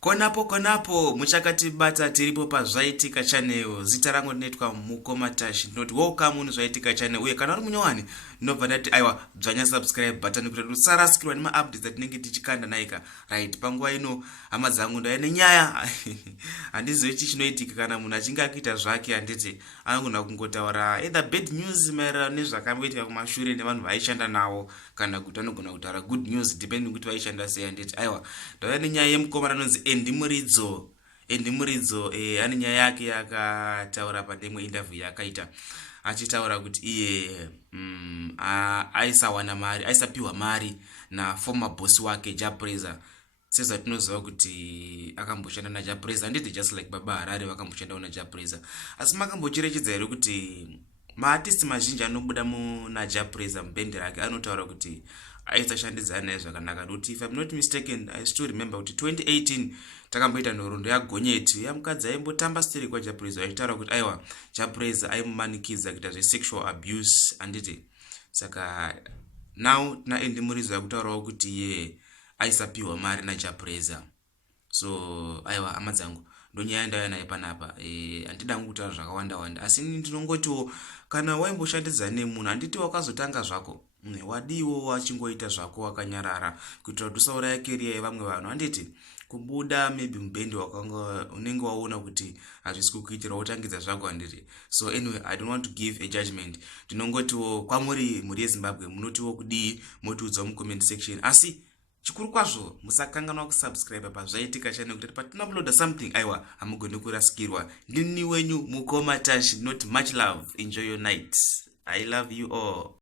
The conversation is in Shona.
Konapo muchakatibata tiripo pazvaitika channel. Zita rangu rinoitwa Mukoma Tash. Ndinoti welcome munozvaitika channel. Uye kana uri munyowani ndobva ndati aiwa dzvanya subscribe button kuti usarasikirwa nemaupdates atinenge tichikanda naika. Right, panguva ino hama dzangu ndaya nenyaya handizivi chinoitika kana munhu achinge akuita zvake handiti anogona kungotaura either bad news maererano nezvakamboitika kumashure nevanhu vaishanda navo kana kuti anogona kutaura good news depending kuti vaishanda sei. Handiti aiwa ndauya nenyaya yemukomana anonzi Muridzo ane nyaya yake yakataura pandemwe interview yakaita achitaura kuti iye aisawana mari, aisapiwa mari na former boss wake Prayzah. Sezvatinoziva kuti akamboshanda na Prayzah, handiti just like Baba Harare vakamboshandawo na Prayzah. Asi makambocherechedza here kuti maartist mazhinji anobuda muna Prayzah mubhendi rake anotaura kuti aisashandidzana naye zvakanaka. Nokuti if I'm not mistaken, I still remember kuti 2018 takamboita nhoroondo yagonyeti yamukadzi aimbotamba stere kwa Prayzah achitaura kuti aiwa Prayzah aimumanikidza kuita zvesexual abuse. Handiti saka now tina Muridzo yakutaurawo kuti ye aisapiwa mari na Prayzah. So aiwa hama dzangu ndonyaya ndauya naye panapa. Handida kutaura zvakawanda asi ndinongotiwo kana waimboshandidzana nemunhu handiti wakazotanga zvako wadiwo wachingoita zvako wakanyarara kuitira kuti usauraya career yevamwe vanhu. Handiti kubuda maybe mubhendi wakanga unenge waona kuti hazvisi kukuitira wotangidza zvako. Handiti so anyway I don't want to give a judgment. Ndinongotiwo kwamuri muri yeZimbabwe munotiwo kudii motiudzawo mucomment section. Asi chikuru kwazvo musakanganwa kusubscribe pazvaitika channel kuti patinouploada something aiwa hamugoni kurasikirwa. Ndini wenyu Mukoma Tash. Not much love. Enjoy your night. I love you all.